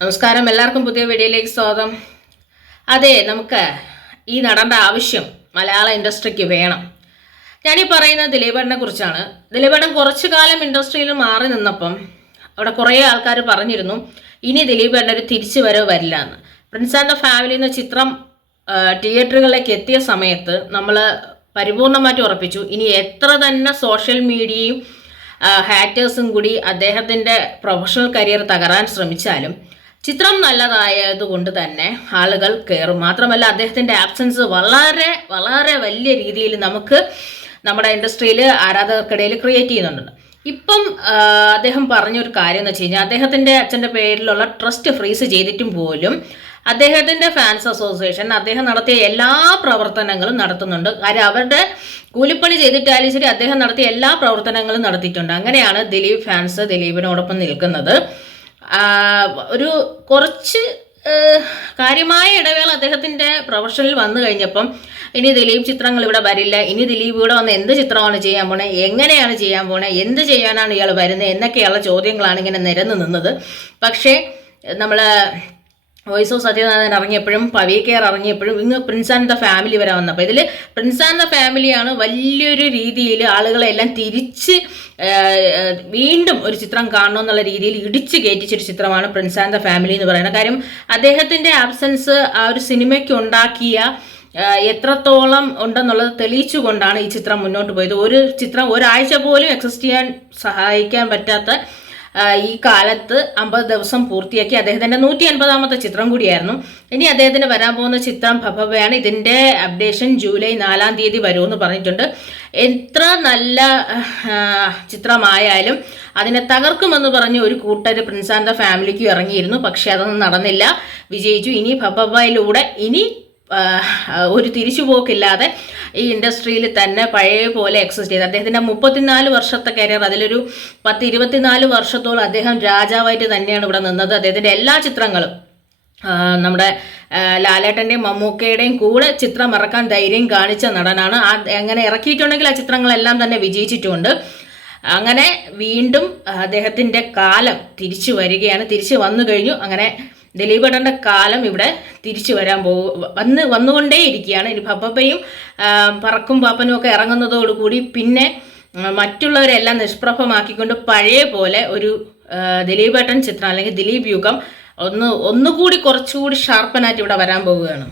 നമസ്കാരം, എല്ലാവർക്കും പുതിയ വീഡിയോയിലേക്ക് സ്വാഗതം. അതെ, നമുക്ക് ഈ നടേണ്ട ആവശ്യം മലയാള ഇൻഡസ്ട്രിക്ക് വേണം. ഞാനീ പറയുന്നത് ദിലീപേട്ടനെ കുറിച്ചാണ്. ദിലീപേട്ടൻ കുറച്ചു കാലം ഇൻഡസ്ട്രിയിൽ മാറി നിന്നപ്പം അവിടെ കുറേ ആൾക്കാർ പറഞ്ഞിരുന്നു ഇനി ദിലീപേട്ടൻ ഒരു തിരിച്ചു വരവ് വരില്ല എന്ന്. പ്രിൻസ് ആൻഡ് ദ ഫാമിലി എന്ന ചിത്രം തിയേറ്ററുകളിലേക്ക് എത്തിയ സമയത്ത് നമ്മൾ പരിപൂർണമായിട്ട് ഉറപ്പിച്ചു ഇനി എത്ര തന്നെ സോഷ്യൽ മീഡിയയും ഹാറ്റേഴ്സും കൂടി അദ്ദേഹത്തിൻ്റെ പ്രൊഫഷണൽ കരിയർ തകരാൻ ശ്രമിച്ചാലും ചിത്രം നല്ലതായതുകൊണ്ട് തന്നെ ആളുകൾ കയറും. മാത്രമല്ല അദ്ദേഹത്തിൻ്റെ ആബ്സൻസ് വളരെ വളരെ വലിയ രീതിയിൽ നമുക്ക് നമ്മുടെ ഇൻഡസ്ട്രിയിൽ ആരാധകർക്കിടയിൽ ക്രിയേറ്റ് ചെയ്യുന്നുണ്ട്. ഇപ്പം അദ്ദേഹം പറഞ്ഞൊരു കാര്യം എന്ന് വെച്ച് കഴിഞ്ഞാൽ അദ്ദേഹത്തിൻ്റെ അച്ഛൻ്റെ പേരിലുള്ള ട്രസ്റ്റ് ഫ്രീസ് ചെയ്തിട്ടും പോലും അദ്ദേഹത്തിൻ്റെ ഫാൻസ് അസോസിയേഷൻ അദ്ദേഹം നടത്തിയ എല്ലാ പ്രവർത്തനങ്ങളും നടത്തുന്നുണ്ട്. കാര്യം അവരുടെ കൂലിപ്പണി ചെയ്തിട്ടാലും ശരി അദ്ദേഹം നടത്തിയ എല്ലാ പ്രവർത്തനങ്ങളും നടത്തിയിട്ടുണ്ട്. അങ്ങനെയാണ് ദിലീപ് ഫാൻസ് ദിലീപിനോടൊപ്പം നിൽക്കുന്നത്. ഒരു കുറച്ച് കാര്യമായ ഇടവേള അദ്ദേഹത്തിൻ്റെ പ്രൊഫഷനിൽ വന്നു കഴിഞ്ഞപ്പം ഇനി ദിലീപ് ചിത്രങ്ങൾ ഇവിടെ വരില്ല, ഇനി ദിലീപ് ഇവിടെ വന്ന് എന്ത് ചിത്രമാണ് ചെയ്യാൻ പോണേ, എങ്ങനെയാണ് ചെയ്യാൻ പോണേ, എന്ത് ചെയ്യാനാണ് ഇയാൾ വരുന്നത് എന്നൊക്കെയുള്ള ചോദ്യങ്ങളാണ് ഇങ്ങനെ നിരന്ന് നിന്നത്. പക്ഷേ നമ്മൾ വോയിസ് ഓഫ് സത്യനാരായണൻ ഇറങ്ങിയപ്പോഴും പവി കെയർ ഇറങ്ങിയപ്പോഴും ഇന്ന് പ്രിൻസ് ആൻഡ് ദ ഫാമിലി വരെ വന്നപ്പോൾ ഇതിൽ പ്രിൻസ് ആൻഡ് ദ ഫാമിലിയാണ് വലിയൊരു രീതിയിൽ ആളുകളെല്ലാം തിരിച്ച് വീണ്ടും ഒരു ചിത്രം കാണണമെന്നുള്ള രീതിയിൽ ഇടിച്ച് കയറ്റിച്ചൊരു ചിത്രമാണ് പ്രിൻസ് ആൻഡ് ദ ഫാമിലി എന്ന് പറയുന്നത്. കാര്യം അദ്ദേഹത്തിൻ്റെ ആബ്സൻസ് ആ ഒരു സിനിമയ്ക്ക് ഉണ്ടാക്കിയ എത്രത്തോളം ഉണ്ടെന്നുള്ളത് തെളിയിച്ചുകൊണ്ടാണ് ഈ ചിത്രം മുന്നോട്ട് പോയത്. ഒരു ചിത്രം ഒരാഴ്ച പോലും എക്സിസ്റ്റ് ചെയ്യാൻ സഹായിക്കാൻ പറ്റാത്ത ഈ കാലത്ത് 50 ദിവസം പൂർത്തിയാക്കി അദ്ദേഹത്തിൻ്റെ 150ാമത്തെ ചിത്രം കൂടിയായിരുന്നു. ഇനി അദ്ദേഹത്തിന് വരാൻ പോകുന്ന ചിത്രം ഭബവയാണ്. ഇതിൻ്റെ അപ്ഡേഷൻ ജൂലൈ 4-ാം തീയതി വരുമെന്ന് പറഞ്ഞിട്ടുണ്ട്. എത്ര നല്ല ചിത്രമായാലും അതിനെ തകർക്കുമെന്ന് പറഞ്ഞ് ഒരു കൂട്ടർ പ്രിൻസ് ആൻഡ് ദ ഫാമിലിക്ക് ഇറങ്ങിയിരുന്നു. പക്ഷെ അതൊന്നും നടന്നില്ല, വിജയിച്ചു. ഇനി ഭബവയിലൂടെ ഇനി ഒരു തിരിച്ചുപോക്കില്ലാതെ ഈ ഇൻഡസ്ട്രിയിൽ തന്നെ പഴയ പോലെ എക്സിസ്റ്റ് ചെയ്ത് അദ്ദേഹത്തിൻ്റെ 34 വർഷത്തെ കരിയർ അതിലൊരു 10-24 വർഷത്തോളം അദ്ദേഹം രാജാവായിട്ട് തന്നെയാണ് ഇവിടെ നിന്നത്. അദ്ദേഹത്തിൻ്റെ എല്ലാ ചിത്രങ്ങളും നമ്മുടെ ലാലേട്ടൻ്റെയും മമ്മൂക്കയുടെയും കൂടെ ചിത്രം ഇറക്കാൻ ധൈര്യം കാണിച്ച നടനാണ്. അങ്ങനെ ഇറക്കിയിട്ടുണ്ടെങ്കിൽ ആ ചിത്രങ്ങളെല്ലാം തന്നെ വിജയിച്ചിട്ടുമുണ്ട്. അങ്ങനെ വീണ്ടും അദ്ദേഹത്തിൻ്റെ കാലം തിരിച്ചു വരികയാണ്, തിരിച്ചു വന്നു കഴിഞ്ഞു. അങ്ങനെ ദിലീപേട്ടൻ്റെ കാലം ഇവിടെ തിരിച്ചു വരാൻ വന്നുകൊണ്ടേയിരിക്കുകയാണ്. ഇനി പപ്പയും പറക്കും പാപ്പനും ഒക്കെ ഇറങ്ങുന്നതോടുകൂടി പിന്നെ മറ്റുള്ളവരെല്ലാം നിഷ്പ്രഭമാക്കിക്കൊണ്ട് പഴയ പോലെ ഒരു ദിലീപേട്ടൻ ചിത്രം അല്ലെങ്കിൽ ദിലീപ് യുഗം ഒന്നുകൂടി കുറച്ചുകൂടി ഷാർപ്പനായിട്ട് ഇവിടെ വരാൻ പോവുകയാണ്.